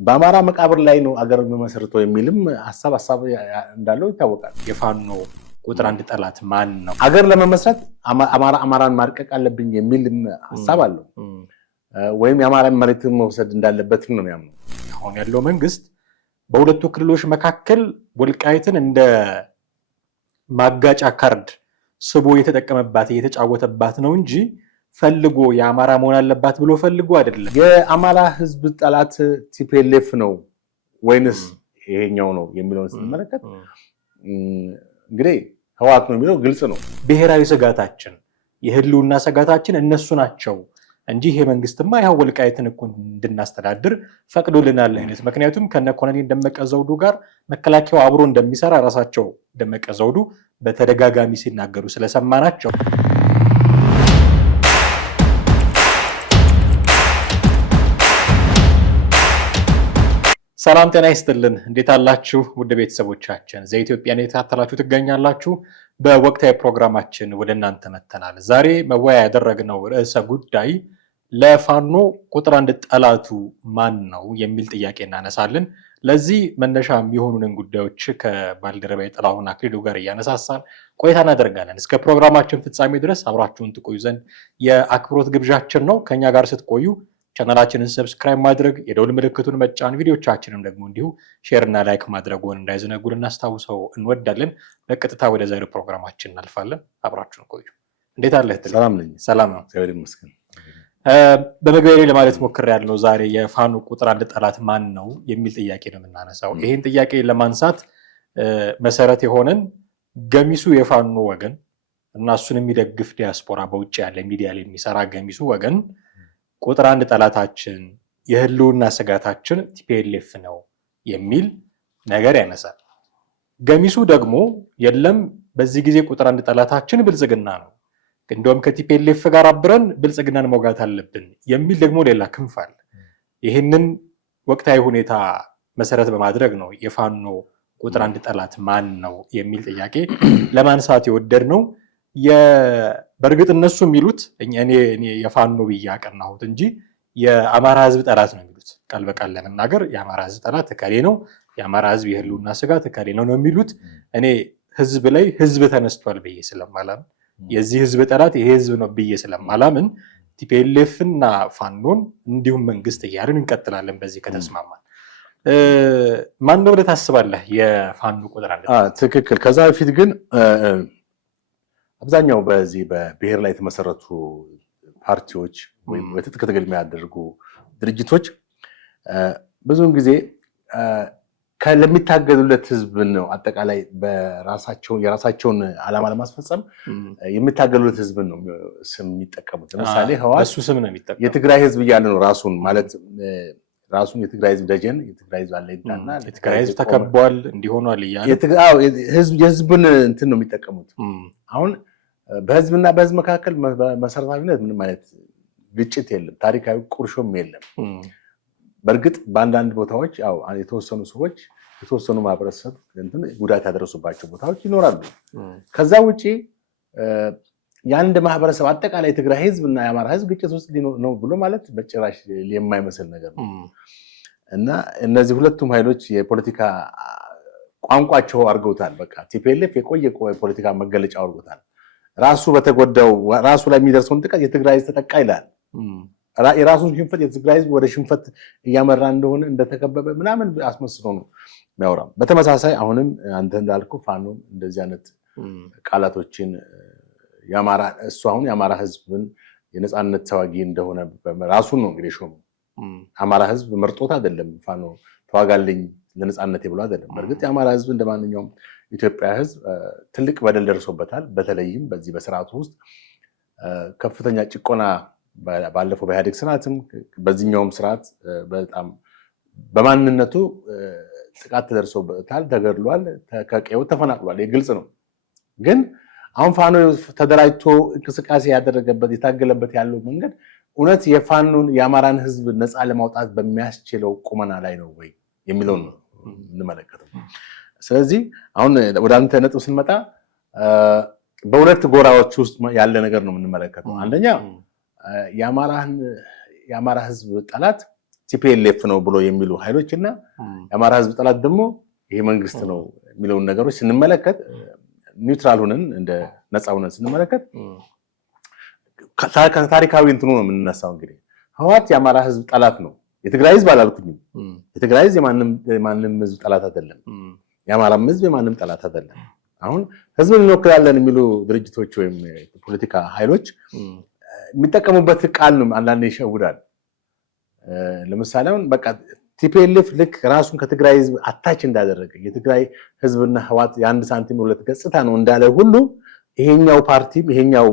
በአማራ መቃብር ላይ ነው አገር መመስረተው የሚልም ሐሳብ እንዳለው ይታወቃል። የፋኖ ቁጥር አንድ ጠላት ማን ነው? አገር ለመመስረት አማራን ማርቀቅ አለብኝ የሚልም ሐሳብ አለው። ወይም የአማራን መሬት መውሰድ እንዳለበት ነው የሚያምነው። አሁን ያለው መንግስት በሁለቱ ክልሎች መካከል ወልቃይትን እንደ ማጋጫ ካርድ ስቦ እየተጫወተባት ነው እንጂ ፈልጎ የአማራ መሆን አለባት ብሎ ፈልጎ አይደለም። የአማራ ህዝብ ጠላት ቲፒኤልኤፍ ነው ወይንስ ይሄኛው ነው የሚለውን ስንመለከት እንግዲህ ህወሓት ነው የሚለው ግልጽ ነው። ብሔራዊ ስጋታችን የህልውና ስጋታችን እነሱ ናቸው እንጂ ይሄ መንግስትማ ያው ወልቃይትን እኮ እንድናስተዳድር ፈቅዶልናል አይነት። ምክንያቱም ከነ ኮሎኔል ደመቀ ዘውዱ ጋር መከላከያው አብሮ እንደሚሰራ ራሳቸው ደመቀ ዘውዱ በተደጋጋሚ ሲናገሩ ስለሰማናቸው። ሰላም ጤና ይስጥልን። እንዴት አላችሁ ውድ ቤተሰቦቻችን? ዘኢትዮጵያን የተከታተላችሁ ትገኛላችሁ። በወቅታዊ ፕሮግራማችን ወደ እናንተ መተናል። ዛሬ መወያያ ያደረግነው ርዕሰ ጉዳይ ለፋኖ ቁጥር አንድ ጠላቱ ማን ነው የሚል ጥያቄ እናነሳለን። ለዚህ መነሻ የሚሆኑንን ጉዳዮች ከባልደረባዬ ጥላሁን አክሊሉ ጋር እያነሳሳን ቆይታ እናደርጋለን። እስከ ፕሮግራማችን ፍጻሜ ድረስ አብራችሁን ትቆዩ ዘንድ የአክብሮት ግብዣችን ነው። ከኛ ጋር ስትቆዩ ቻናላችንን ሰብስክራይብ ማድረግ፣ የደውል ምልክቱን መጫን፣ ቪዲዮቻችንም ደግሞ እንዲሁ ሼር እና ላይክ ማድረጉን እንዳይዘነጉ ልናስታውሰው እንወዳለን። በቀጥታ ወደ ዛሬው ፕሮግራማችን እናልፋለን። አብራችሁን ቆዩ። እንዴት አለህ? ሰላም ነኝ። ሰላም ነው። እግዚአብሔር ይመስገን። በመግቢያ ላይ ለማለት ሞክሬያለሁ። ዛሬ የፋኖ ቁጥር አንድ ጠላት ማን ነው የሚል ጥያቄ ነው የምናነሳው። ይህን ጥያቄ ለማንሳት መሰረት የሆነን ገሚሱ የፋኖ ወገን እና እሱን የሚደግፍ ዲያስፖራ በውጭ ያለ ሚዲያ ላይ የሚሰራ ገሚሱ ወገን ቁጥር አንድ ጠላታችን የህልውና ስጋታችን ቲፒኤልኤፍ ነው የሚል ነገር ያነሳል። ገሚሱ ደግሞ የለም በዚህ ጊዜ ቁጥር አንድ ጠላታችን ብልጽግና ነው፣ እንደውም ከቲፒኤልኤፍ ጋር አብረን ብልጽግናን መውጋት አለብን የሚል ደግሞ ሌላ ክንፍ አለ። ይህንን ወቅታዊ ሁኔታ መሰረት በማድረግ ነው የፋኖ ቁጥር አንድ ጠላት ማን ነው የሚል ጥያቄ ለማንሳት የወደድ ነው። በእርግጥ እነሱ የሚሉት እኔ የፋኖ ብዬ አቀናሁት እንጂ የአማራ ህዝብ ጠላት ነው የሚሉት። ቃል በቃል ለመናገር የአማራ ህዝብ ጠላት እከሌ ነው፣ የአማራ ህዝብ የህልውና ስጋት እከሌ ነው የሚሉት። እኔ ህዝብ ላይ ህዝብ ተነስቷል ብዬ ስለማላምን፣ የዚህ ህዝብ ጠላት ይሄ ህዝብ ነው ብዬ ስለማላምን ቲፒኤልኤፍ እና ፋኖን እንዲሁም መንግስት እያልን እንቀጥላለን በዚህ ከተስማማን። ማን ነው ብለህ ታስባለህ የፋኖ ቁጥር አንድ? ትክክል። ከዛ በፊት ግን አብዛኛው በዚህ በብሔር ላይ የተመሰረቱ ፓርቲዎች ወይም በትጥቅ ትግል የሚያደርጉ ድርጅቶች ብዙውን ጊዜ ለሚታገሉለት ህዝብ ነው አጠቃላይ የራሳቸውን ዓላማ ለማስፈጸም የሚታገሉለት ህዝብ ነው ስም የሚጠቀሙት። ለምሳሌ ህወሓት እሱ ስም ነው የሚጠቀሙት። የትግራይ ህዝብ እያለ ነው ራሱን የትግራይ ህዝብ ደጀን፣ የትግራይ ህዝብ አለኝታና የትግራይ ህዝብ ተከቧል እንዲሆኗል እያለ የህዝብን እንትን ነው የሚጠቀሙት። አሁን በህዝብና በህዝብ መካከል መሰረታዊነት ምንም አይነት ግጭት የለም፣ ታሪካዊ ቁርሾም የለም። በእርግጥ በአንዳንድ ቦታዎች የተወሰኑ ሰዎች የተወሰኑ ማህበረሰብ ጉዳት ያደረሱባቸው ቦታዎች ይኖራሉ። ከዛ ውጭ የአንድ ማህበረሰብ አጠቃላይ የትግራይ ህዝብ እና የአማራ ህዝብ ግጭት ውስጥ ነው ብሎ ማለት በጭራሽ የማይመስል ነገር ነው እና እነዚህ ሁለቱም ኃይሎች የፖለቲካ ቋንቋቸው አድርገውታል። በቃ ቲፒኤልኤፍ የቆየ የፖለቲካ መገለጫ አድርጎታል። ራሱ በተጎዳው ራሱ ላይ የሚደርሰውን ጥቃት የትግራይ ህዝብ ተጠቃ ይላል። የራሱን ሽንፈት የትግራይ ህዝብ ወደ ሽንፈት እያመራ እንደሆነ እንደተከበበ ምናምን አስመስሎ ነው የሚያወራው። በተመሳሳይ አሁንም አንተ እንዳልከው ፋኖም እንደዚህ አይነት ቃላቶችን እሱ አሁን የአማራ ህዝብን የነፃነት ተዋጊ እንደሆነ ራሱን ነው እንግዲህ ሾሙ። አማራ ህዝብ መርጦት አይደለም ፋኖ ተዋጋልኝ ለነፃነት ብሎ አይደለም። በእርግጥ የአማራ ህዝብ እንደማንኛውም ኢትዮጵያ ህዝብ ትልቅ በደል ደርሶበታል። በተለይም በዚህ በስርዓቱ ውስጥ ከፍተኛ ጭቆና ባለፈው በኢህአዴግ ስርዓትም በዚህኛውም ስርዓት በጣም በማንነቱ ጥቃት ተደርሶበታል፣ ተገድሏል፣ ከቀዬው ተፈናቅሏል። የግልጽ ነው። ግን አሁን ፋኖ ተደራጅቶ እንቅስቃሴ ያደረገበት የታገለበት ያለው መንገድ እውነት የፋኖን የአማራን ህዝብ ነፃ ለማውጣት በሚያስችለው ቁመና ላይ ነው ወይ የሚለውን ነው እንመለከተው። ስለዚህ አሁን ወደ አንተ ነጥብ ስንመጣ በሁለት ጎራዎች ውስጥ ያለ ነገር ነው የምንመለከተው። አንደኛ የአማራ ህዝብ ጠላት ቲፒኤልኤፍ ነው ብሎ የሚሉ ኃይሎች እና የአማራ ህዝብ ጠላት ደግሞ ይሄ መንግስት ነው የሚለውን ነገሮች ስንመለከት ኒውትራል ሆነን እንደ ነፃ ሆነን ስንመለከት ከታሪካዊ እንትኑ ነው የምንነሳው። እንግዲህ ህወሓት የአማራ ህዝብ ጠላት ነው። የትግራይ ህዝብ አላልኩኝም። የትግራይ ህዝብ የማንም ህዝብ ጠላት አይደለም። የአማራም ህዝብ የማንም ጠላት አይደለም። አሁን ህዝብን እንወክላለን የሚሉ ድርጅቶች ወይም ፖለቲካ ኃይሎች የሚጠቀሙበት ቃል ነው አንዳንዴ ይሸውዳል። ለምሳሌ አሁን በቃ ቲፒኤልኤፍ ልክ ራሱን ከትግራይ ህዝብ አታች እንዳደረገ የትግራይ ህዝብና ህወሓት የአንድ ሳንቲም ሁለት ገጽታ ነው እንዳለ ሁሉ ይሄኛው ፓርቲም ይሄኛው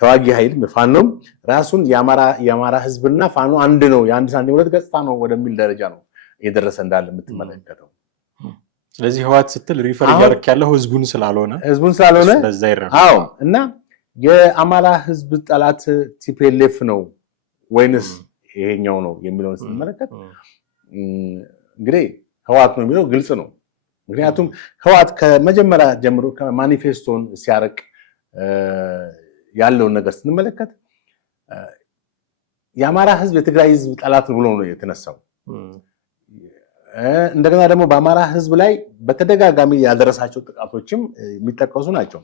ተዋጊ ኃይል ፋኖም ራሱን የአማራ ህዝብና ፋኖ አንድ ነው የአንድ ሳንቲም ሁለት ገጽታ ነው ወደሚል ደረጃ ነው እየደረሰ እንዳለ የምትመለከተው። ስለዚህ ህወሓት ስትል ሪፈር ያደርክ ያለው ህዝቡን ስላልሆነ በዛ ይረዳል። አዎ እና የአማራ ህዝብ ጠላት ቲፒኤልኤፍ ነው ወይንስ ይሄኛው ነው የሚለውን ስንመለከት እንግዲህ ህወሓት ነው የሚለው ግልጽ ነው። ምክንያቱም ህወሓት ከመጀመሪያ ጀምሮ ከማኒፌስቶን ሲያረቅ ያለውን ነገር ስንመለከት የአማራ ህዝብ የትግራይ ህዝብ ጠላት ብሎ ነው የተነሳው። እንደገና ደግሞ በአማራ ህዝብ ላይ በተደጋጋሚ ያደረሳቸው ጥቃቶችም የሚጠቀሱ ናቸው።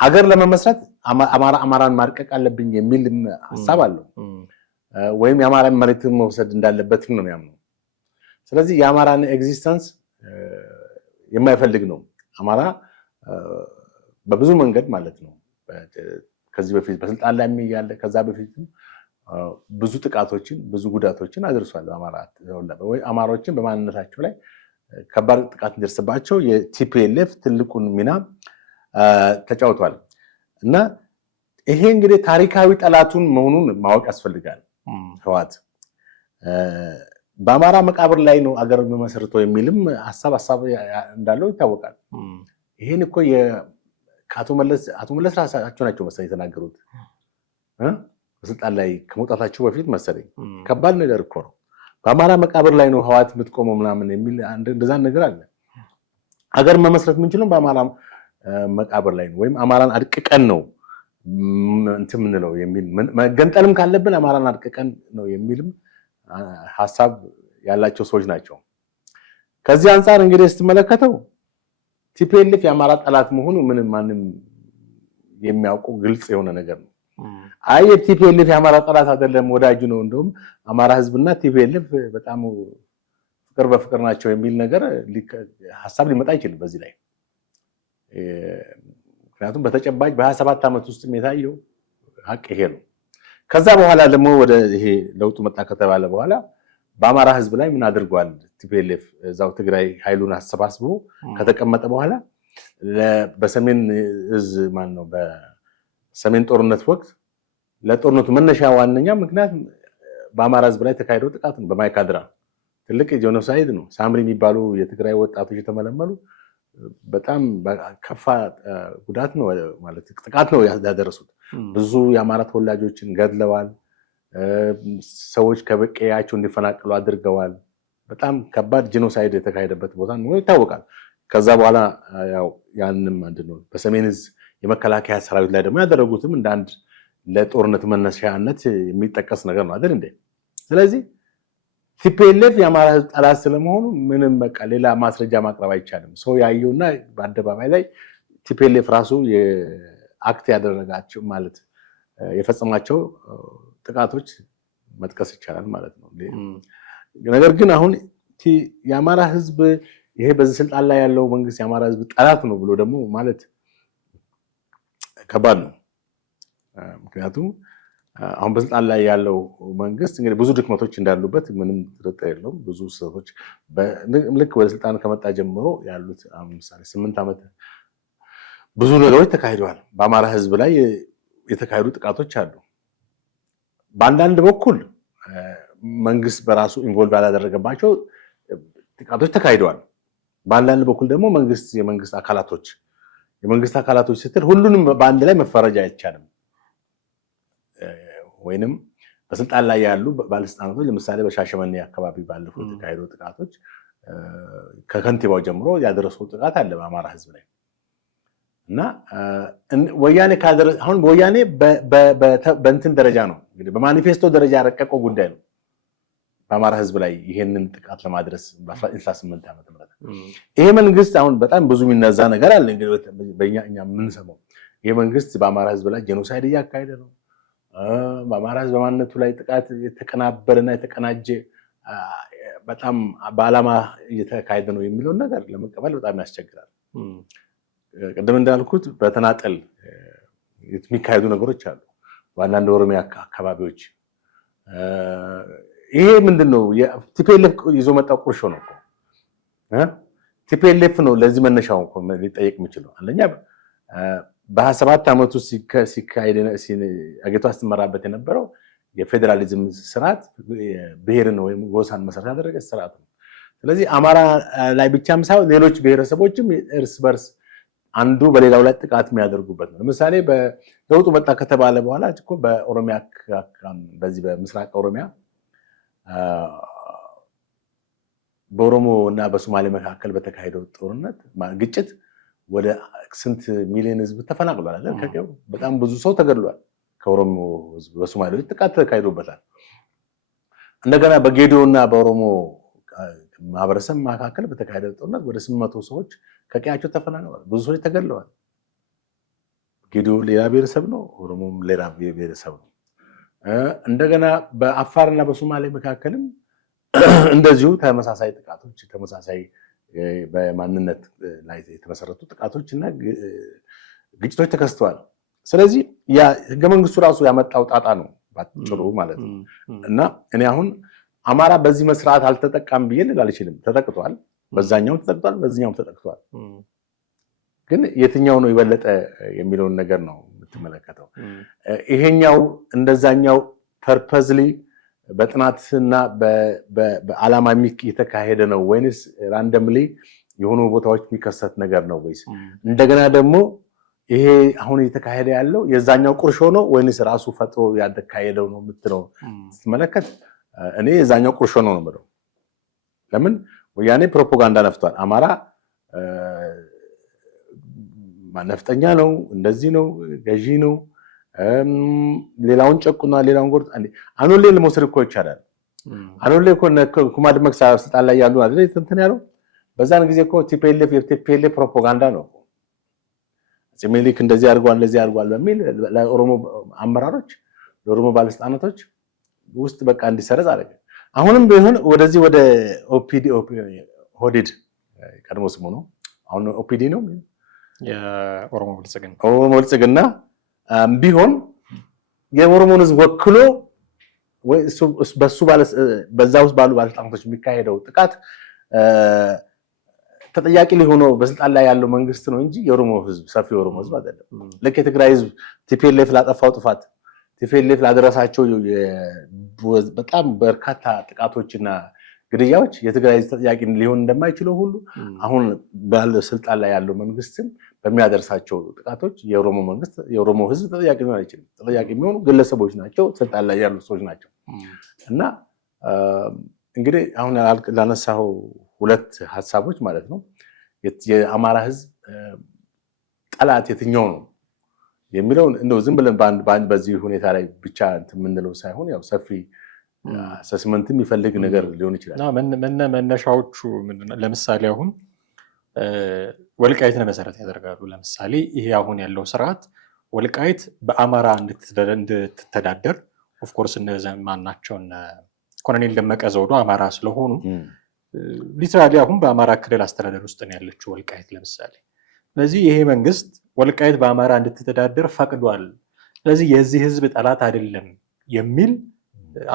አገር ለመመስረት አማራን ማርቀቅ አለብኝ የሚል ሀሳብ አለው። ወይም የአማራን መሬት መውሰድ እንዳለበትም ነው የሚያምነው። ስለዚህ የአማራን ኤግዚስተንስ የማይፈልግ ነው። አማራ በብዙ መንገድ ማለት ነው ከዚህ በፊት በስልጣን ላይ ያለ ከዛ በፊትም ብዙ ጥቃቶችን ብዙ ጉዳቶችን አድርሷል። አማራዎችን በማንነታቸው ላይ ከባድ ጥቃት እንዲደርስባቸው የቲፒኤልኤፍ ትልቁን ሚና ተጫውቷል እና ይሄ እንግዲህ ታሪካዊ ጠላቱን መሆኑን ማወቅ ያስፈልጋል። ህወሓት በአማራ መቃብር ላይ ነው አገር መመስረተው የሚልም ሀሳብ እንዳለው ይታወቃል። ይሄን እኮ አቶ መለስ ራሳቸው ናቸው መሰለኝ የተናገሩት በስልጣን ላይ ከመውጣታቸው በፊት መሰለኝ። ከባድ ነገር እኮ ነው። በአማራ መቃብር ላይ ነው ህወሓት የምትቆመው ምናምን የሚል እንደዛ ነገር አለ። አገር መመስረት የምንችለው በአማራ መቃብር ላይ ነው ወይም አማራን አድቅቀን ነው እንትን የምንለው የሚል መገንጠልም ካለብን አማራን አድቅቀን ነው የሚልም ሀሳብ ያላቸው ሰዎች ናቸው። ከዚህ አንጻር እንግዲህ ስትመለከተው ቲፒኤልኤፍ የአማራ ጠላት መሆኑ ምንም ማንም የሚያውቀው ግልጽ የሆነ ነገር ነው። አይ ቲፒኤልኤፍ የአማራ ጠላት አይደለም ወዳጁ ነው፣ እንደውም አማራ ህዝብና ቲፒኤልኤፍ በጣም ፍቅር በፍቅር ናቸው የሚል ነገር ሀሳብ ሊመጣ አይችልም በዚህ ላይ። ምክንያቱም በተጨባጭ በ27 ዓመት ውስጥ የታየው ሀቅ ይሄ ነው። ከዛ በኋላ ደግሞ ወደ ይሄ ለውጡ መጣ ከተባለ በኋላ በአማራ ህዝብ ላይ ምን አድርጓል? ቲፒኤልኤፍ እዛው ትግራይ ኃይሉን አሰባስቦ ከተቀመጠ በኋላ በሰሜን እዝ ማን ነው በሰሜን ጦርነት ወቅት ለጦርነቱ መነሻ ዋነኛ ምክንያት በአማራ ህዝብ ላይ ተካሄደው ጥቃት ነው። በማይካድራ ትልቅ ጄኖሳይድ ነው። ሳምሪ የሚባሉ የትግራይ ወጣቶች የተመለመሉ በጣም ከፋ ጉዳት ነው ማለት ጥቃት ነው ያደረሱት። ብዙ የአማራ ተወላጆችን ገድለዋል። ሰዎች ከበቀያቸው እንዲፈናቀሉ አድርገዋል። በጣም ከባድ ጄኖሳይድ የተካሄደበት ቦታ ነው ይታወቃል። ከዛ በኋላ ያው ያንንም አንድነው በሰሜን እዝ የመከላከያ ሰራዊት ላይ ደግሞ ያደረጉትም እንደ አንድ ለጦርነት መነሻነት የሚጠቀስ ነገር ነው አይደል እንዴ? ስለዚህ ቲፒኤልኤፍ የአማራ ህዝብ ጠላት ስለመሆኑ ምንም በቃ ሌላ ማስረጃ ማቅረብ አይቻልም። ሰው ያየውና በአደባባይ ላይ ቲፒኤልኤፍ ራሱ የአክት ያደረጋቸው ማለት የፈጸማቸው ጥቃቶች መጥቀስ ይቻላል ማለት ነው። ነገር ግን አሁን የአማራ ህዝብ ይሄ በዚህ ስልጣን ላይ ያለው መንግስት የአማራ ህዝብ ጠላት ነው ብሎ ደግሞ ማለት ከባድ ነው። ምክንያቱም አሁን በስልጣን ላይ ያለው መንግስት እንግዲህ ብዙ ድክመቶች እንዳሉበት ምንም ጥርጥር የለውም። ብዙ ስህተቶች ልክ ወደ ስልጣን ከመጣ ጀምሮ ያሉት ለምሳሌ 8 ዓመት ብዙ ነገሮች ተካሂደዋል። በአማራ ህዝብ ላይ የተካሄዱ ጥቃቶች አሉ። በአንዳንድ በኩል መንግስት በራሱ ኢንቮልቭ ያላደረገባቸው ጥቃቶች ተካሂደዋል። በአንዳንድ በኩል ደግሞ የመንግስት አካላቶች ስትል ሁሉንም በአንድ ላይ መፈረጃ አይቻልም። ወይንም በስልጣን ላይ ያሉ ባለስልጣናቶች ለምሳሌ በሻሸመኔ አካባቢ ባለፈው የተካሄዱ ጥቃቶች ከከንቲባው ጀምሮ ያደረሰው ጥቃት አለ በአማራ ህዝብ ላይ። እና ወያኔ አሁን ወያኔ በእንትን ደረጃ ነው እንግዲህ በማኒፌስቶ ደረጃ ያረቀቀው ጉዳይ ነው በአማራ ህዝብ ላይ ይሄንን ጥቃት ለማድረስ በ1968 ዓመተ ምህረት ይሄ መንግስት አሁን በጣም ብዙ የሚነዛ ነገር አለ እንግዲህ በእኛ የምንሰማው ይሄ መንግስት በአማራ ህዝብ ላይ ጄኖሳይድ እያካሄደ ነው በአማራ ህዝብ በማንነቱ ላይ ጥቃት የተቀናበረና የተቀናጀ በጣም በዓላማ እየተካሄደ ነው የሚለውን ነገር ለመቀበል በጣም ያስቸግራል ቅድም እንዳልኩት በተናጠል የሚካሄዱ ነገሮች አሉ በአንዳንድ ኦሮሚያ አካባቢዎች ይሄ ምንድነው ቲፒኤልኤፍ ይዞ መጣው ቁርሾ ነው እኮ ቲፒኤልኤፍ ነው ለዚህ መነሻው እኮ ሊጠየቅ የሚችለው አንደኛ በ27 ዓመቱ ሲካሄድ አገቷ ስትመራበት የነበረው የፌደራሊዝም ስርዓት ብሔርን ወይም ጎሳን መሰረት ያደረገ ስርዓት ነው ስለዚህ አማራ ላይ ብቻም ሳይሆን ሌሎች ብሔረሰቦችም እርስ በርስ አንዱ በሌላው ላይ ጥቃት የሚያደርጉበት ነው ለምሳሌ በለውጡ መጣ ከተባለ በኋላ እኮ በኦሮሚያ በዚህ በምስራቅ ኦሮሚያ በኦሮሞ እና በሶማሌ መካከል በተካሄደው ጦርነት ግጭት ወደ ስንት ሚሊዮን ህዝብ ተፈናቅሏል አይደል በጣም ብዙ ሰው ተገድሏል ከኦሮሞ ህዝብ በሶማሌዎች ጥቃት ተካሂዶበታል እንደገና በጌዲዮ እና በኦሮሞ ማህበረሰብ መካከል በተካሄደው ጦርነት ወደ 800 ሰዎች ከቀያቸው ተፈናቅለዋል ብዙ ሰዎች ተገድለዋል ጌዲዮ ሌላ ብሔረሰብ ነው ኦሮሞም ሌላ ብሔረሰብ ነው እንደገና በአፋርና በሶማሌ መካከልም እንደዚሁ ተመሳሳይ ጥቃቶች ተመሳሳይ በማንነት ላይ የተመሰረቱ ጥቃቶች እና ግጭቶች ተከስተዋል ስለዚህ ያ ህገ መንግስቱ ራሱ ያመጣው ጣጣ ነው ባጭሩ ማለት ነው እና እኔ አሁን አማራ በዚህ መስራት አልተጠቃም ብዬ ልልአልችልም ተጠቅቷል በዛኛው ተጠቅቷል በዚህኛው ተጠቅቷል ግን የትኛው ነው ይበለጠ የሚለውን ነገር ነው የምትመለከተው ይሄኛው እንደዛኛው ፐርፐዝሊ በጥናትና በዓላማ የተካሄደ ነው ወይንስ ራንደምሊ የሆኑ ቦታዎች የሚከሰት ነገር ነው ወይስ እንደገና ደግሞ ይሄ አሁን እየተካሄደ ያለው የዛኛው ቁርሾ ነው ወይንስ ራሱ ፈጥሮ ያደካሄደው ነው የምትለው ስትመለከት እኔ የዛኛው ቁርሾ ነው የምለው ለምን ወያኔ ፕሮፓጋንዳ ነፍቷል አማራ ነፍጠኛ ነው እንደዚህ ነው ገዢ ነው ሌላውን ጨቁና ሌላውን ጎርጥ አኖሌ ለመውሰድ እኮ ይቻላል አኖሌ እኮ ኩማ ደመቅሳ ስልጣን ላይ ያሉ አይደል እንትን ያለው በዛን ጊዜ እኮ ቲፒኤልኤፍ ፕሮፓጋንዳ ነው ቲፒኤልኤፍ እንደዚህ አድርጓል በሚል ለኦሮሞ አመራሮች ለኦሮሞ ባለስልጣናቶች ውስጥ በቃ እንዲሰረዝ አደረገ አሁንም ቢሆን ወደዚህ ወደ ኦህዴድ ቀድሞ ስሙ ነው አሁን ኦፒዲ ነው የኦሮሞ ብልጽግና ቢሆን የኦሮሞን ህዝብ ወክሎ ወይ በዛ ውስጥ ባሉ ባለስልጣናቶች የሚካሄደው ጥቃት ተጠያቂ ሊሆነው በስልጣን ላይ ያለው መንግስት ነው እንጂ የኦሮሞ ህዝብ ሰፊ የኦሮሞ ህዝብ አይደለም ለከ የትግራይ ህዝብ ቲፒኤልኤፍ ላጠፋው ጥፋት ቲፒኤልኤፍ ላደረሳቸው በጣም በርካታ ጥቃቶች ግድያዎች የትግራይ ህዝብ ተጠያቂ ሊሆን እንደማይችለው ሁሉ አሁን ባለስልጣን ላይ ያለው መንግስትም በሚያደርሳቸው ጥቃቶች የኦሮሞ ህዝብ ተጠያቂ ሊሆን አይችልም ተጠያቂ የሚሆኑ ግለሰቦች ናቸው ስልጣን ላይ ያሉ ሰዎች ናቸው እና እንግዲህ አሁን ላነሳው ሁለት ሐሳቦች ማለት ነው የአማራ ህዝብ ጠላት የትኛው ነው የሚለው እንደው ዝም ብለን ባንድ በዚህ ሁኔታ ላይ ብቻ የምንለው ሳይሆን ያው ሰፊ አሰስመንት የሚፈልግ ነገር ሊሆን ይችላል እና መነሻዎቹ ለምሳሌ አሁን ወልቃይትን መሰረት ያደርጋሉ ለምሳሌ ይሄ አሁን ያለው ስርዓት ወልቃይት በአማራ እንድትተዳደር ኦፍ ኮርስ እነዘማን ናቸው ኮሎኔል ደመቀ ዘውዱ አማራ ስለሆኑ ሊትራሊ አሁን በአማራ ክልል አስተዳደር ውስጥ ነው ያለችው ወልቃይት ለምሳሌ ስለዚህ ይሄ መንግስት ወልቃይት በአማራ እንድትተዳደር ፈቅዷል ስለዚህ የዚህ ህዝብ ጠላት አይደለም የሚል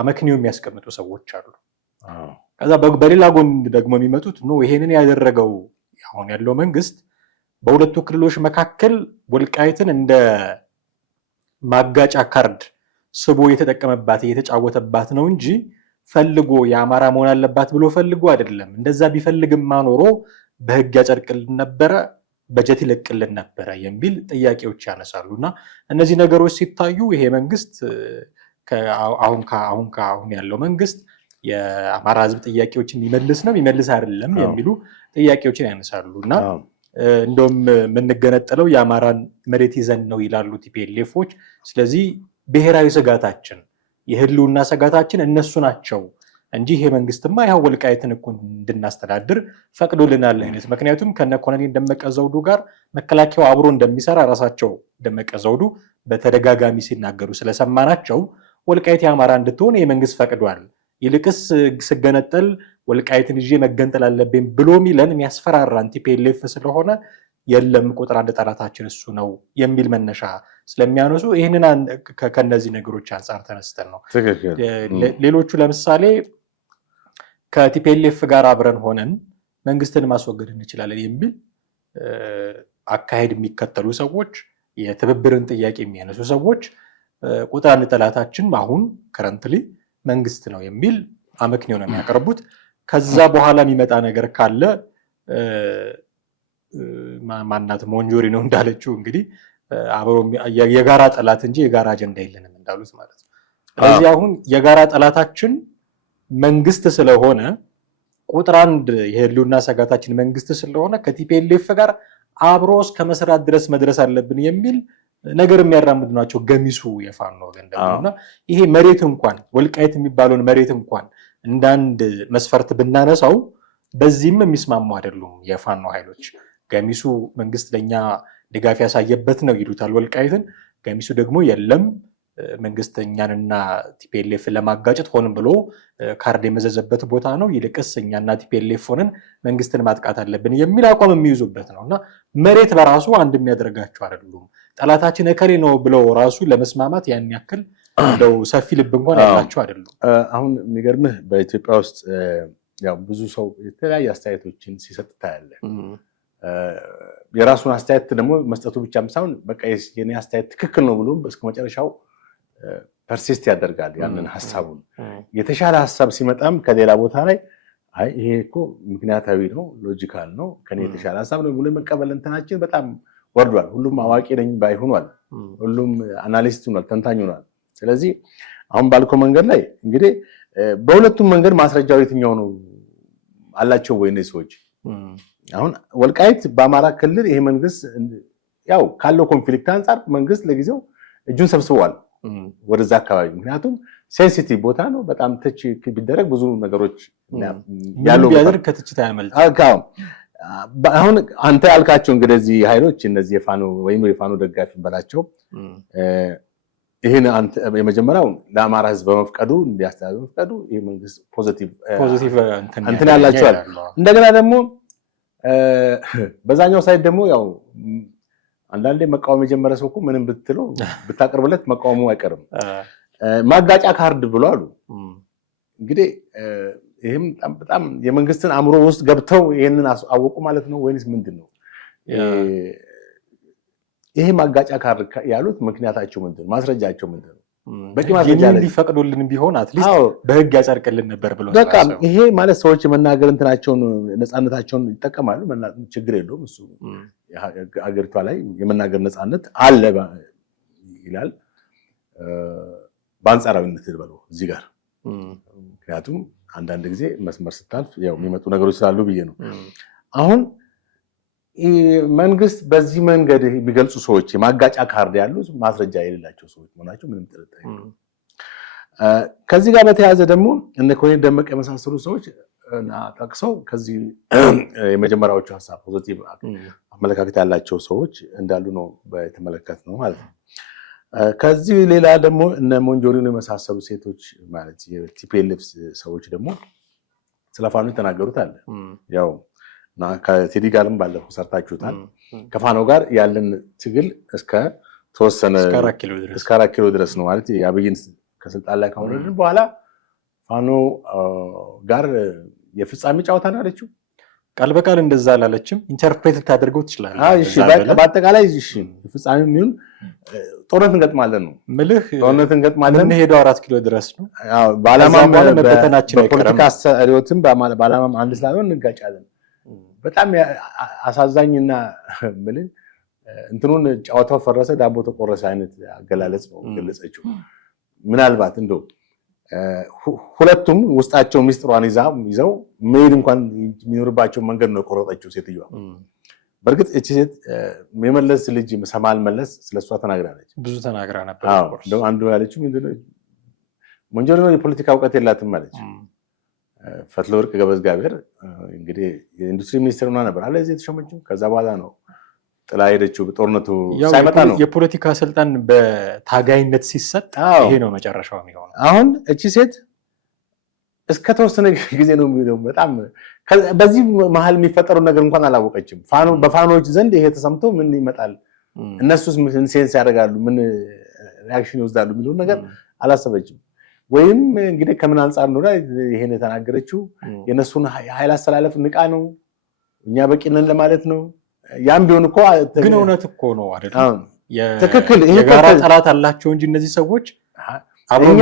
አመክንዮ የሚያስቀምጡ ሰዎች አሉ ከዛ በሌላ ጎን ደግሞ የሚመጡት ነው ይሄንን ያደረገው አሁን ያለው መንግስት በሁለቱ ክልሎች መካከል ወልቃይትን እንደ ማጋጫ ካርድ ስቦ እየተጫወተባት ነው እንጂ ፈልጎ የአማራ መሆን አለባት ብሎ ፈልጎ አይደለም እንደዛ ቢፈልግማ ኖሮ በህግ ያጨርቅልን ነበረ በጀት ይለቅልን ነበረ የሚል ጥያቄዎች ያነሳሉና እነዚህ ነገሮች ሲታዩ ይሄ መንግስት አሁን ያለው መንግስት የአማራ ህዝብ ጥያቄዎችን ይመልስ አይደለም የሚሉ ጥያቄዎችን ያነሳሉና እንደውም የምንገነጠለው የአማራን መሬት ይዘን ነው ይላሉ ቲፒኤልኤፎች። ስለዚህ ብሔራዊ ስጋታችን የህልውና ስጋታችን እነሱ ናቸው እንጂ ይሄ መንግስትማ ያው ወልቃይትን እኮ እንድናስተዳድር ፈቅዶልናል አይነት። ምክንያቱም ከነ ኮሎኔል ደመቀ ዘውዱ ጋር መከላከያው አብሮ እንደሚሰራ ራሳቸው ደመቀ ዘውዱ በተደጋጋሚ ሲናገሩ ስለሰማናቸው ወልቃይት የአማራ እንድትሆን የመንግስት ፈቅዷል፣ ይልቅስ ስገነጠል ወልቃይትን ይዤ መገንጠል አለብኝ ብሎ ሚለን የሚያስፈራራን ቲፒኤልኤፍ ስለሆነ የለም ቁጥር አንድ ጠላታችን እሱ ነው የሚል መነሻ ስለሚያነሱ ይህንን ከነዚህ ነገሮች አንጻር ተነስተን ነው። ሌሎቹ ለምሳሌ ከቲፒኤልኤፍ ጋር አብረን ሆነን መንግስትን ማስወገድ እንችላለን የሚል አካሄድ የሚከተሉ ሰዎች፣ የትብብርን ጥያቄ የሚያነሱ ሰዎች ቁጥር አንድ ጠላታችን አሁን ከረንትሊ መንግስት ነው የሚል አመክንዮ ነው የሚያቀርቡት። ከዛ በኋላ የሚመጣ ነገር ካለ ማናት ሞንጆሪ ነው እንዳለችው እንግዲህ አብሮ የጋራ ጠላት እንጂ የጋራ አጀንዳ የለንም እንዳሉት ማለት ነው። ስለዚህ አሁን የጋራ ጠላታችን መንግስት ስለሆነ ቁጥር አንድ የህልውና ስጋታችን መንግስት ስለሆነ ከቲፒኤልኤፍ ጋር አብሮ እስከ መስራት ድረስ መድረስ አለብን የሚል ነገር የሚያራምዱ ናቸው ገሚሱ የፋኖ ወገን ደግሞና ይሄ መሬት እንኳን ወልቃይት የሚባለውን መሬት እንኳን እንዳንድ መስፈርት ብናነሳው በዚህም የሚስማሙ አይደሉም የፋኖ ኃይሎች። ገሚሱ መንግስት ለኛ ድጋፍ ያሳየበት ነው ይሉታል ወልቃይትን። ገሚሱ ደግሞ የለም መንግስት እኛንና ቲፒኤልኤፍ ለማጋጨት ሆን ብሎ ካርድ የመዘዘበት ቦታ ነው፣ ይልቅስ እኛና ቲፒኤልኤፍ ሆነን መንግስትን ማጥቃት አለብን የሚል አቋም የሚይዙበት ነው እና መሬት በራሱ አንድ የሚያደርጋቸው አይደሉም። ጠላታችን እከሌ ነው ብለው ራሱ ለመስማማት ያን ያክል እንደው ሰፊ ልብ እንኳን ያላቸው አይደሉም። አሁን የሚገርምህ በኢትዮጵያ ውስጥ ያው ብዙ ሰው የተለያየ አስተያየቶችን ሲሰጥ ታያለህ። የራሱን አስተያየት ደግሞ መስጠቱ ብቻም ሳይሆን በቃ የኔ አስተያየት ትክክል ነው ብሎ እስከ መጨረሻው ፐርሲስት ያደርጋል ያንን ሀሳቡን። የተሻለ ሀሳብ ሲመጣም ከሌላ ቦታ ላይ አይ ይሄ እኮ ምክንያታዊ ነው፣ ሎጂካል ነው፣ ከኔ የተሻለ ሀሳብ ነው ብሎ መቀበል እንትናችን በጣም ወርዷል። ሁሉም አዋቂ ነኝ ባይ ሆኗል። ሁሉም አናሊስት ሆኗል፣ ተንታኝ ሆኗል። ስለዚህ አሁን ባልከው መንገድ ላይ እንግዲህ በሁለቱም መንገድ ማስረጃው የትኛው ነው አላቸው ወይ እነዚህ ሰዎች? አሁን ወልቃይት በአማራ ክልል ይሄ መንግስት ያው ካለው ኮንፍሊክት አንጻር መንግስት ለጊዜው እጁን ሰብስቧል ወደዛ አካባቢ። ምክንያቱም ሴንሲቲቭ ቦታ ነው። በጣም ተች ቢደረግ ብዙ ነገሮች ያለው ቢያደርግ ከትችት አያመልጥ። አሁን አንተ ያልካቸው እንግዲህ እዚህ ኃይሎች እነዚህ የፋኖ ወይም የፋኖ ደጋፊ በላቸው ይሄን አንተ የመጀመሪያው ለአማራ ህዝብ በመፍቀዱ እንዲያስተዳድሩ በመፍቀዱ ይሄ መንግስት ፖዚቲቭ እንትን ያላቸዋል። እንደገና ደግሞ በዛኛው ሳይድ ደግሞ ያው አንዳንዴ መቃወም የጀመረ ሰው እኮ ምንም ብትለው ብታቀርብለት መቃወሙ አይቀርም። ማጋጫ ካርድ ብሎ አሉ። እንግዲህ ይሄም በጣም የመንግስትን አእምሮ ውስጥ ገብተው ይሄንን አወቁ ማለት ነው ወይስ ምንድነው? ይሄ ማጋጫ ካርድ ያሉት ምክንያታቸው ምንድነው? ማስረጃቸው ምንድነው? በቂ ማስረጃ ሊፈቅዱልን ቢሆን አትሊስት በህግ ያጸድቅልን ነበር ብሎ በቃ ይሄ ማለት ሰዎች የመናገር እንትናቸውን ነፃነታቸውን ይጠቀማሉ። ችግር የለውም እሱ አገሪቷ ላይ የመናገር ነፃነት አለ ይላል። በአንጻራዊነት ልበለው እዚህ ጋር ምክንያቱም አንዳንድ ጊዜ መስመር ስታልፍ ያው የሚመጡ ነገሮች ስላሉ ብዬ ነው። አሁን መንግስት በዚህ መንገድ የሚገልጹ ሰዎች የማጋጫ ካርድ ያሉ ማስረጃ የሌላቸው ሰዎች መሆናቸው ምንም ጥርጥር የለውም። ከዚህ ጋር በተያያዘ ደግሞ እነ ኮሎኔል ደመቀ የመሳሰሉ ሰዎች ጠቅሰው ከዚህ የመጀመሪያዎቹ ሀሳብ ፖዚቲቭ አመለካከት ያላቸው ሰዎች እንዳሉ ነው የተመለከትነው ማለት ነው። ከዚህ ሌላ ደግሞ እነ ሞንጆሪኖ የመሳሰሉ ሴቶች ማለት የቲፒኤልኤፍ ሰዎች ደግሞ ስለ ፋኖ የተናገሩት አለ። ያው ከቴዲ ጋርም ባለፈው ሰርታችሁታል። ከፋኖ ጋር ያለን ትግል እስከ ተወሰነ እስከ 4 ኪሎ ድረስ ነው ማለት የአብይን ከስልጣን ላይ ካወረድን በኋላ ፋኖ ጋር የፍጻሜ ጨዋታ ነው አለችው። ቃል በቃል እንደዛ አላለችም። ኢንተርፕሬት ልታደርገው ትችላለህ። እሺ በአጠቃላይ እሺ ፍጻሜ የሚሆን ጦርነት እንገጥማለን ነው ምልህ። ጦርነት እንገጥማለን ሄደው 4 ኪሎ ድረስ ነው። በዓላማም በፖለቲካ ሪዮትም በዓላማም አንድ ስላልሆን እንጋጫለን። በጣም አሳዛኝና ምልህ እንትኑን ጨዋታው ፈረሰ ዳቦ ተቆረሰ አይነት አገላለጽ ነው ገለጸችው። ምናልባት እንደው ሁለቱም ውስጣቸው ሚስጥሯን ይዘው መሄድ እንኳን የሚኖርባቸው መንገድ ነው የቆረጠችው ሴትዮዋ። በእርግጥ እቺ ሴት የመለስ ልጅ ሰማል መለስ ስለሷ ተናግራለች። ብዙ ተናግራ ነበር። አንዱ ያለችው ምንድነው ሞንጆሪኖ የፖለቲካ እውቀት የላትም ማለች። ፈትለወርቅ ገብረእግዚአብሔር እንግዲህ የኢንዱስትሪ ሚኒስትር ሆና ነበር አለ እዚህ የተሾመችው። ከዛ በኋላ ነው ጥላ ሄደችው። ጦርነቱ ሳይመጣ ነው። የፖለቲካ ስልጣን በታጋይነት ሲሰጥ ይሄ ነው መጨረሻው የሚሆነው። አሁን እቺ ሴት እስከተወሰነ ጊዜ ነው የሚለው በጣም በዚህ መሀል የሚፈጠሩ ነገር እንኳን አላወቀችም። በፋኖች ዘንድ ይሄ ተሰምቶ ምን ይመጣል፣ እነሱስ ምን ሴንስ ያደርጋሉ፣ ምን ሪአክሽን ይወስዳሉ የሚለው ነገር አላሰበችም። ወይም እንግዲህ ከምን አንጻር ነው ይሄን የተናገረችው? የነሱን ኃይል አስተላለፍ ንቃ ነው እኛ በቂ ነን ለማለት ነው። ያም ቢሆን እኮ ግን እውነት እኮ ነው አይደል? ትክክል። ይሄ የጋራ ጠላት አላቸው እንጂ እነዚህ ሰዎች እኛ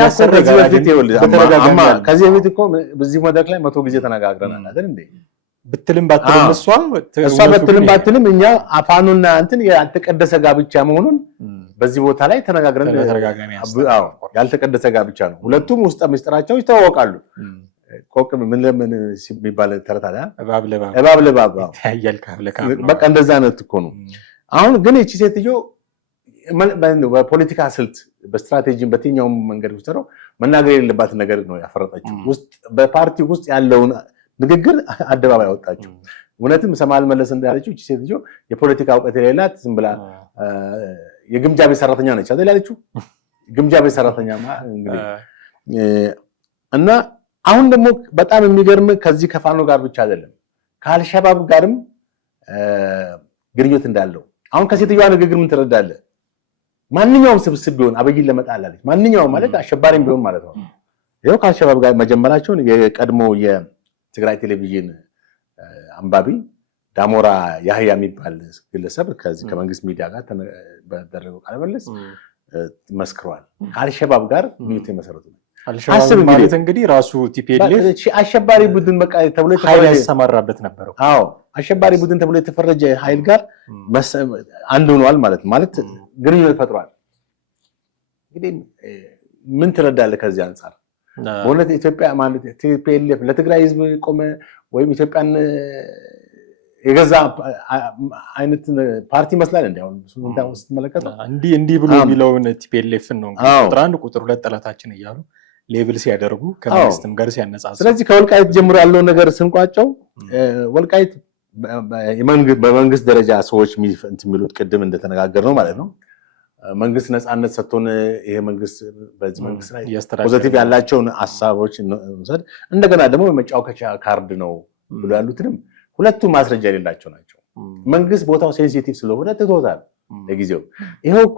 ከዚህ በፊት እኮ በዚህ መድረክ ላይ 100 ጊዜ ተነጋግረናል አይደል እንዴ? ብትልም ባትልም እሷ ብትልም ባትልም እኛ አፋኑና እንትን ያልተቀደሰ ጋብቻ መሆኑን በዚህ ቦታ ላይ ተነጋግረን ያልተቀደሰ ጋብቻ ነው። ሁለቱም ውስጥ ምስጢራቸው ይተዋወቃሉ። ቆቅ ምን ለምን ሲባል ተረታዳ እባብ ለባብ በቃ እንደዛ አይነት እኮ ነው። አሁን ግን እቺ ሴትዮ በፖለቲካ ስልት በስትራቴጂን በትኛውም መንገድ ውስጥ ነው መናገር የሌለባት ነገር ነው ያፈረጠችው። ውስጥ በፓርቲ ውስጥ ያለውን ንግግር አደባባይ አወጣችው። እውነትም ሰማል መለስ እንዳለችው እቺ ሴትዮ የፖለቲካ እውቀት የሌላት ዝም ብላ የግምጃ ቤት ሰራተኛ ነች አይደል ያለችው። ግምጃ ቤት ሰራተኛ እንግዲህ እና አሁን ደግሞ በጣም የሚገርም ከዚህ ከፋኖ ጋር ብቻ አይደለም ከአልሸባብ ጋርም ግንኙነት እንዳለው አሁን ከሴትዮዋ ንግግር ምን ትረዳለህ? ማንኛውም ስብስብ ቢሆን አብይን ለመጣል አለች። ማንኛውም ማለት አሸባሪም ቢሆን ማለት ነው። ይሄው ከአልሸባብ ጋር መጀመራቸውን የቀድሞ የትግራይ ቴሌቪዥን አንባቢ ዳሞራ ያህያ የሚባል ግለሰብ ከዚህ ከመንግስት ሚዲያ ጋር በደረገው ቃለ መልስ መስክሯል። ከአልሸባብ ጋር ግንኙነት የመሰረቱ አልሸባብ ማለት እንግዲህ ራሱ ቲፒኤልኤፍ አሸባሪ ቡድን በቃ ተብሎ ኃይል ያሰማራበት ነበር። አዎ አሸባሪ ቡድን ተብሎ የተፈረጀ ኃይል ጋር አንድ ሆኗል ማለት ግንኙነት ፈጥሯል። እንግዲህ ምን ትረዳለህ ከዚህ አንፃር? በእውነት ኢትዮጵያ ማለት ቲፒኤልኤፍ ለትግራይ ህዝብ ቆመ ወይም ኢትዮጵያን የገዛ አይነት ፓርቲ ይመስላል እንዴ? አሁን ሱንታው ስትመለከተው እንዲህ ብሎ የሚለውን ቲፒኤልኤፍን ነው ቁጥር 1 ቁጥር 2 ጠላታችን እያሉ ሌብል ሲያደርጉ ከመንግስትም ጋር ሲያነጻጽሩ። ስለዚህ ከወልቃይት ጀምሮ ያለው ነገር ስንቋጨው ወልቃይት በመንግስት ደረጃ ሰዎች የሚሉት ቅድም እንደተነጋገር ነው ማለት ነው መንግስት ነፃነት ሰጥቶን ይሄ መንግስት በዚህ መንግስት ላይ ፖዚቲቭ ያላቸውን ሐሳቦች እንሰድ እንደገና ደግሞ የመጫወቻ ካርድ ነው ብሎ ያሉትንም ሁለቱ ማስረጃ የሌላቸው ናቸው። መንግስት ቦታው ሴንሲቲቭ ስለሆነ ትቶታል ለጊዜው። ይሄው እኮ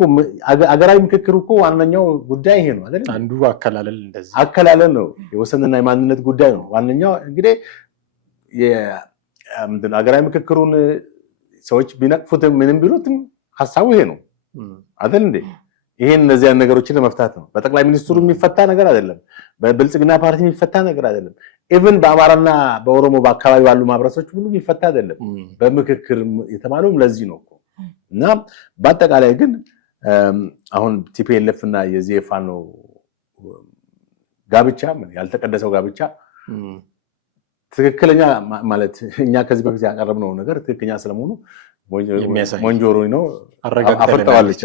አገራዊ ምክክር እኮ ዋነኛው ጉዳይ ይሄ ነው አይደል? አንዱ አከላለል ነው፣ የወሰንና የማንነት ጉዳይ ነው ዋነኛው። እንግዲህ ምንድነው አገራዊ ምክክሩን ሰዎች ቢነቅፉትም ምንም ቢሉትም ሐሳቡ ይሄ ነው አይደል እንዴ? ይሄን እነዚህ ነገሮችን ለመፍታት ነው። በጠቅላይ ሚኒስትሩ የሚፈታ ነገር አይደለም። በብልጽግና ፓርቲ የሚፈታ ነገር አይደለም። ኢቭን በአማራና በኦሮሞ በአካባቢ ባሉ ማህበረሰቦች ሁሉ የሚፈታ አይደለም። በምክክር የተባለውም ለዚህ ነው እኮ። እና በአጠቃላይ ግን አሁን ቲፒኤልኤፍ እና የዚህ ፋኖ ጋብቻ ያልተቀደሰው ጋብቻ ትክክለኛ ማለት እኛ ከዚህ በፊት ያቀረብነው ነገር ትክክለኛ ስለመሆኑ ሞንጆሮ ነው አፈርጠዋለች።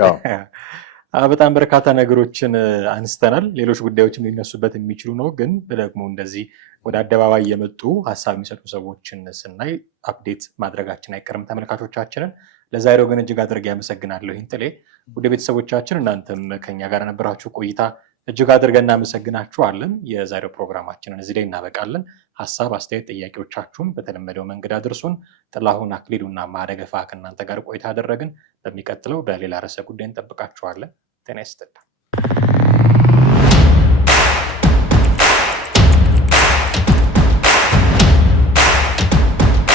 በጣም በርካታ ነገሮችን አንስተናል። ሌሎች ጉዳዮችም ሊነሱበት የሚችሉ ነው። ግን ደግሞ እንደዚህ ወደ አደባባይ የመጡ ሀሳብ የሚሰጡ ሰዎችን ስናይ አፕዴት ማድረጋችን አይቀርም ተመልካቾቻችንን። ለዛሬው ግን እጅግ አድርጌ ያመሰግናለሁ። ይህንጥሌ ወደ ቤተሰቦቻችን እናንተም ከኛ ጋር ነበራችሁ ቆይታ እጅግ አድርገን እናመሰግናችኋለን። የዛሬው ፕሮግራማችንን እዚህ ላይ እናበቃለን። ሀሳብ፣ አስተያየት፣ ጥያቄዎቻችሁን በተለመደው መንገድ አድርሱን። ጥላሁን አክሊሉና ማደገፋ ከእናንተ ጋር ቆይታ አደረግን። በሚቀጥለው በሌላ ርዕሰ ጉዳይ እንጠብቃችኋለን። ጤና ይስጥልን።